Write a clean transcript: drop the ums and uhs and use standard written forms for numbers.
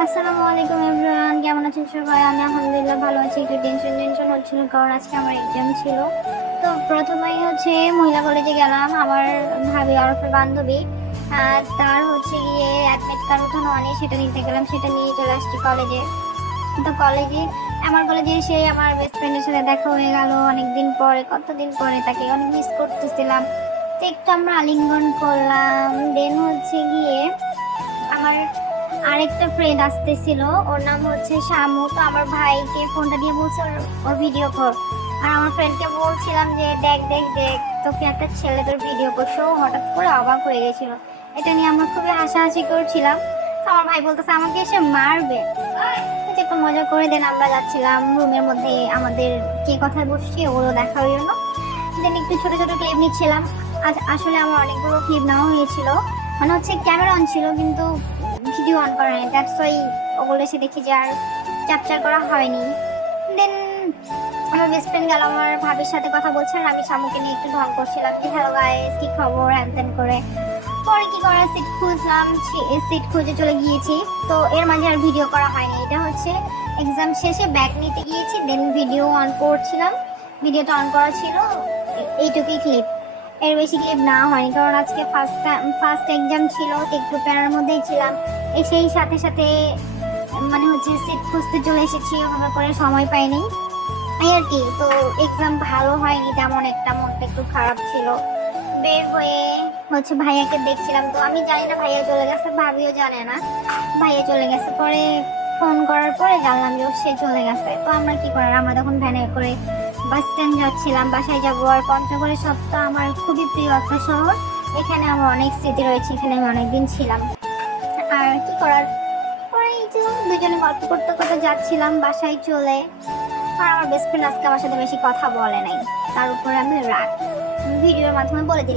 আসসালামু আলাইকুম এভরিওয়ান, কেমন আছেন সবাই? আমি আলহামদুলিল্লাহ ভালো আছি। একটু টেনশন হচ্ছিল কারণ আজকে আমার এক্সাম ছিল। তো প্রথমেই মহিলা কলেজে গেলাম। আমার ভাবি ওরফে বান্ধবী, তার গিয়ে অ্যাডমিট কার্ড ওঠানো অনেক, সেটা নিতে গেলাম, সেটা নিয়ে চলে আসছি কলেজে। তো আমার কলেজে এসে আমার বেস্ট ফ্রেন্ডের সাথে দেখা হয়ে গেল অনেকদিন পরে, কতদিন পরে, তাকে অনেক মিস করতেছিলাম। তো একটু আমরা আলিঙ্গন করলাম। দেন গিয়ে আমার আরেকটা ফ্রেন্ড আসতেছিল, ওর নাম শামু। তো আমার ভাইকে ফোনটা দিয়ে বলছে ওর ভিডিও কর। আর আমার ফ্রেন্ডকে বলছিলাম যে দেখ দেখ দেখ, তোকে একটা ছেলে তোর ভিডিও করছে। ও হঠাৎ করে অবাক হয়ে গেছিল। এটা নিয়ে আমরা খুবই হাসাহাসি করছিলাম। তো আমার ভাই বলতেছে আমাকে এসে মারবে। তো একটু মজা করে দেন, আমরা যাচ্ছিলাম রুমের মধ্যে আমাদের কে কথায় বসছি ওরও দেখার জন্য। দেন একটু ছোট ছোট ক্লিপ নিচ্ছিলাম। আজ আসলে আমার অনেকগুলো ক্লিপ নেওয়া হয়েছিল, মানে ক্যামেরা অন ছিল কিন্তু ভিডিও অন করা নেই। দ্যাটস ওয়াই ওগুলো এসে দেখি যে আর ক্যাপচার করা হয়নি। দেন আমার বেস্ট ফ্রেন্ড গেল আমার ভাবির সাথে কথা বলছে, আর আমি শামুকে নিয়ে একটু ঢং করছিলাম যে হ্যালো গাইস, কি খবর, হ্যান ত্যান করে। পরে কি করার, সিট খুঁজলাম, সিট খুঁজে চলে গিয়েছি। তো এর মাঝে আর ভিডিও করা হয়নি। এটা এক্সাম শেষে ব্যাগ নিতে গিয়েছি, দেন ভিডিও অন করছিলাম। ভিডিওটা অন করা ছিল, এইটুকুই ক্লিপ, এর বেশি ক্লিপ না হয়নি। কারণ আজকে ফার্স্ট এক্সাম ছিল, একটু প্যারার মধ্যেই ছিলাম। সেই সাথে সাথে সিট খুঁজতে চলে এসেছি, ওভাবে করে সময় পাইনি এই আর কি। তো এক্সাম ভালো হয়নি তেমন একটা, মনটা একটু খারাপ ছিল। বের হয়ে ভাইয়াকে দেখছিলাম। তো আমি জানি না ভাইয়া চলে গেছে, ভাবিও জানে না ভাইয়া চলে গেছে। পরে ফোন করার পরে জানলাম যে সে চলে গেছে। তো আমরা কি করার, আমরা তখন ভ্যানে করে বাস স্ট্যান্ড যাচ্ছিলাম, বাসায় যাবো। আর পঞ্চগড়ের সপ্তাহ আমার খুবই প্রিয় একটা শহর, এখানে আমার অনেক স্মৃতি রয়েছে, এখানে আমি অনেকদিন ছিলাম। আর কি করার, পরে এই যে দুজনে গল্প করতে করতে যাচ্ছিলাম বাসায় চলে। আর আমার বেস্ট ফ্রেন্ড আজকে আমার সাথে বেশি কথা বলে নাই, তার উপরে আমি রাগ ভিডিওর মাধ্যমে বলে দিলাম।